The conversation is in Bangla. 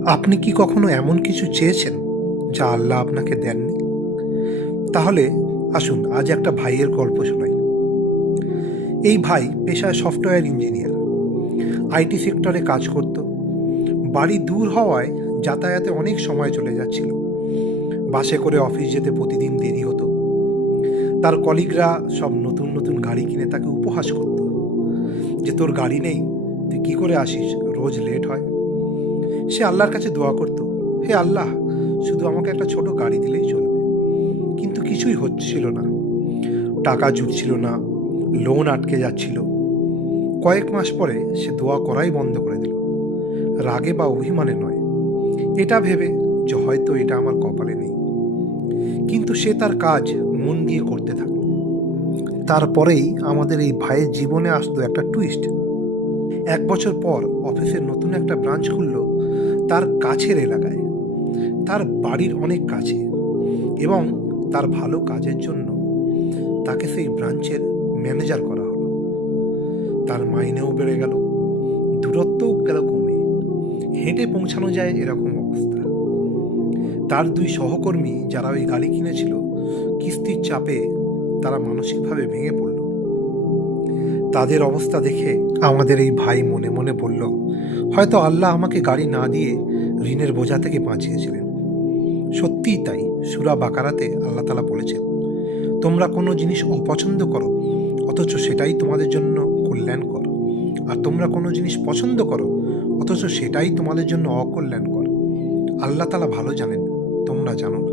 আপনি কি কখনো এমন কিছু চেয়েছেন যা আল্লাহ আপনাকে দেননি? তাহলে আসুন আজ একটা ভাইয়ের গল্প শোনাই। এই ভাই পেশায় সফটওয়্যার ইঞ্জিনিয়ার, আইটি সেক্টরে কাজ করত। বাড়ি দূর হওয়ায় যাতায়াতে অনেক সময় চলে যাচ্ছিল। বাসে করে অফিস যেতে প্রতিদিন দেরি হতো। তার কলিগরা সব নতুন নতুন গাড়ি কিনে তাকে উপহাস করত যে তোর গাড়ি নেই, তুই কি করে আসিস, রোজ লেট হয়। সে আল্লাহর কাছে দোয়া করত, হে আল্লাহ, শুধু আমাকে একটা ছোট গাড়ি দিলেই চলবে। কিন্তু কিছুই হচ্ছিল না। টাকা জুটছিল না, লোন আটকে যাচ্ছিল। কয়েক মাস পরে সে দোয়া করাই বন্ধ করে দিল। রাগে বা অভিমানে নয়, এটা ভেবে যে হয়তো এটা আমার কপালে নেই। কিন্তু সে তার কাজ মন দিয়ে করতে থাকলো। তারপরেই আমাদের এই ভাইয়ের জীবনে আসতো একটা টুইস্ট। 1 বছর পর অফিসের নতুন একটা ব্রাঞ্চ খুলল তার কাছের এলাকায়, তার বাড়ির অনেক কাছে। এবং তার ভালো কাজের জন্য তাকে সেই ব্রাঞ্চের ম্যানেজার করা হলো। তার মাইনেও বেড়ে গেল, দূরত্বও গেল কমে, হেঁটে পৌঁছানো যায় এরকম অবস্থা। তার 2 সহকর্মী যারা ওই গাড়ি কিনেছিল, কিস্তির চাপে তারা মানসিকভাবে ভেঙে পড়ল। তাদের অবস্থা দেখে আমাদের এই ভাই মনে মনে বলল, হয়তো আল্লাহ আমাকে গাড়ি না দিয়ে ঋণের বোঝা থেকে বাঁচিয়েছিলেন। সত্যিই তাই, সূরা বাকারাতে আল্লাহ তাআলা বলেছেন, তোমরা কোনো জিনিস অপছন্দ করো অথচ সেটাই তোমাদের জন্য কল্যাণকর, আর তোমরা কোনো জিনিস পছন্দ করো অথচ সেটাই তোমাদের জন্য অকল্যাণকর। আল্লাহ তাআলা ভালো জানেন, তোমরা জানো না।